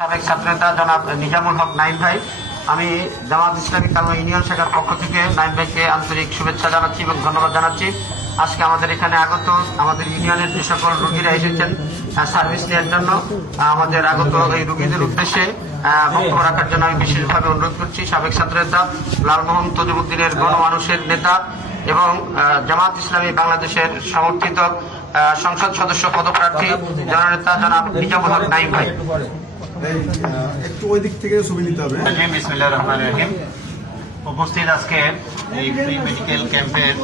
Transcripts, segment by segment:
সাবেক ছাত্রনেতা জনাব নিজামুল হক নাইম ভাই। আমি জামাত ইসলামী কালমা ইউনিয়ন শাখার পক্ষ থেকে নাইম ভাইকে আন্তরিক শুভেচ্ছা জানাচ্ছি এবং ধন্যবাদ জানাচ্ছি। আজকে আমাদের এখানে আগত আমাদের ইউনিয়নের যে সকল রোগীরা এসেছেন সার্ভিস নেওয়ার জন্য আমাদের আগত এই রোগীদের উদ্দেশ্যে বক্তব্য রাখার জন্য আমি বিশেষভাবে অনুরোধ করছি। সাবেক ছাত্রনেতা লালমোহন তজুমুদ্দিনের গণমানুষের নেতা এবং জামাত ইসলামী বাংলাদেশের সমর্থিত সংসদ সদস্য পদপ্রার্থী জননেতা জনাব নিজামুল হক নাইম ভাই। একটু ওই দিক থেকে ছবি নিতে হবে। রহিম। উপস্থিত আজকে এই ফ্রি মেডিকেল ক্যাম্পের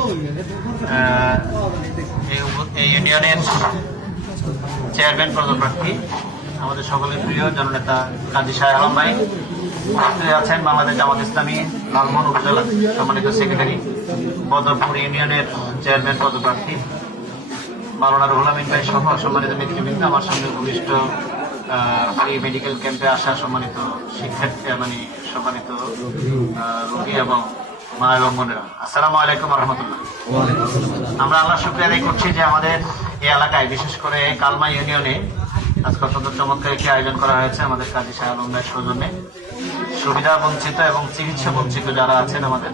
এই এই ইউনিয়নের চেয়ারম্যান পদপ্রার্থী আমাদের সকলের প্রিয় জননেতা কাজী শাহ আলম ভাই। আছেন বাংলাদেশ জামাত ইসলামী লালমোহন উপজেলা সম্মানিত সেক্রেটারি বদরপুর ইউনিয়নের চেয়ারম্যান পদপ্রার্থী মাওলানা রুহুল আমিন ভাই সহ সম্মানিত নেতৃবৃন্দ আমার সঙ্গে ঘনিষ্ঠ এই মেডিকেল ক্যাম্পে আসা সম্মানিত শিক্ষার্থী মানে সম্মানিত রোগী এবং মা এবং বোনেরা। আসসালামু আলাইকুম রহমতুল্লাহ। আমরা আল্লাহ শুক্রিয়া আদায় করছি যে আমাদের এই এলাকায় বিশেষ করে কালমা ইউনিয়নে আজকে অত্যন্ত চমৎকার একটি আয়োজন করা হয়েছে আমাদের কাজী শাহ আলম ভাইয়ের সৌজন্যে। সুবিধা বঞ্চিত এবং চিকিৎসা বঞ্চিত যারা আছেন আমাদের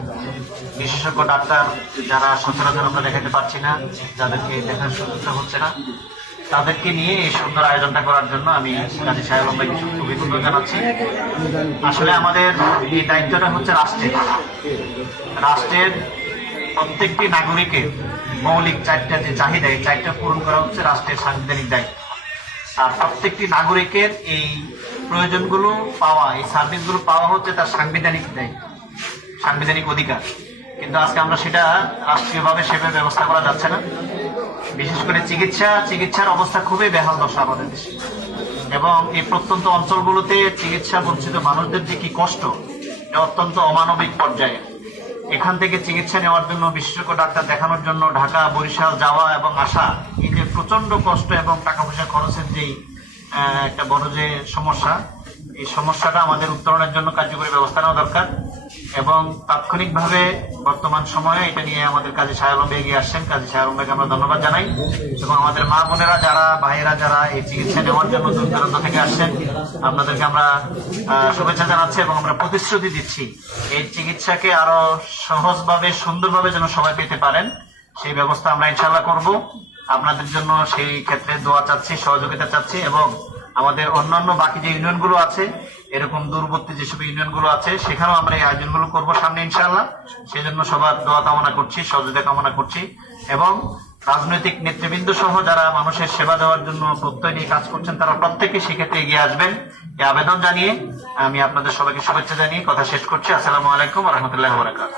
বিশেষজ্ঞ ডাক্তার যারা সচরাচর আমরা দেখাতে পারছি না, যাদেরকে দেখার সুযোগটা হচ্ছে না, তাদেরকে নিয়ে এই সুন্দর আয়োজনটা করার জন্য আমি কাজী সাহেব ভাই কিছু অভিনন্দন জানাচ্ছি। আসলে আমাদের এই দায়িত্বটা হচ্ছে রাষ্ট্রের। রাষ্ট্রের প্রত্যেকটি নাগরিকের মৌলিক চারটা যে চাহিদা, এই চারটা পূরণ করা হচ্ছে রাষ্ট্রের সাংবিধানিক দায়িত্ব। প্রত্যেকটি নাগরিকের এই প্রয়োজনগুলো পাওয়া, এই সার্ভিসগুলো পাওয়া হচ্ছে তার সাংবিধানিক দায়িত্ব, সাংবিধানিক অধিকার। কিন্তু আজকে আমরা সেটা রাষ্ট্রীয়ভাবে সেভাবে ব্যবস্থা করা যাচ্ছে না। বিশেষ করে চিকিৎসা, চিকিৎসার অবস্থা খুবই বেহাল দশা আমাদের দেশে। এবং এই প্রত্যন্ত অঞ্চলগুলোতে চিকিৎসা বঞ্চিত মানুষদের যে কি কষ্ট অত্যন্ত অমানবিক পর্যায়ে। এখান থেকে চিকিৎসা নেওয়ার জন্য বিশেষজ্ঞ ডাক্তার দেখানোর জন্য ঢাকা, বরিশাল যাওয়া এবং আসা, এই যে প্রচণ্ড কষ্ট এবং টাকা পয়সা খরচের যেই একটা বড় যে সমস্যা, এই সমস্যাটা আমাদের উত্তরণের জন্য কার্যকরী ব্যবস্থা নেওয়া দরকার এবং তাৎক্ষণিকভাবে বর্তমান সময়ে এটা নিয়ে আমাদের কাজী সাহেব এগিয়ে আসছেন। কাজী ভাইকে আমরা ধন্যবাদ জানাই এবং আমাদের মা বোনেরা যারা, ভাইয়েরা যারা এই চিকিৎসা নেওয়ার জন্য দূর দূরান্ত থেকে আসছেন, আপনাদেরকে আমরা শুভেচ্ছা জানাচ্ছি এবং আমরা প্রতিশ্রুতি দিচ্ছি এই চিকিৎসাকে আরও সহজভাবে, সুন্দরভাবে যেন সবাই পেতে পারেন। সেই ব্যবস্থা আমরা ইনশাল্লাহ করব। আপনাদের জন্য সেই ক্ষেত্রে দোয়া চাচ্ছি, সহযোগিতা চাচ্ছি এবং আমাদের অন্যান্য বাকি যে ইউনিয়নগুলো আছে, এরকম দূরবর্তী যেসব ইউনিয়নগুলো আছে, সেখানেও আমরা এই আয়োজনগুলো করব সামনে ইনশাআল্লাহ। সেই জন্য সবার দোয়া কামনা করছি, সহযোগিতা কামনা করছি এবং রাজনৈতিক নেতৃবৃন্দ সহ যারা মানুষের সেবা দেওয়ার জন্য প্রত্যয় নিয়ে কাজ করছেন, তারা প্রত্যেকে সেক্ষেত্রে এগিয়ে আসবেন। এই আবেদন জানিয়ে আমি আপনাদের সবাইকে শুভেচ্ছা জানিয়ে কথা শেষ করছি। আসসালামু আলাইকুম রহমতুল্লাহ বরাকাত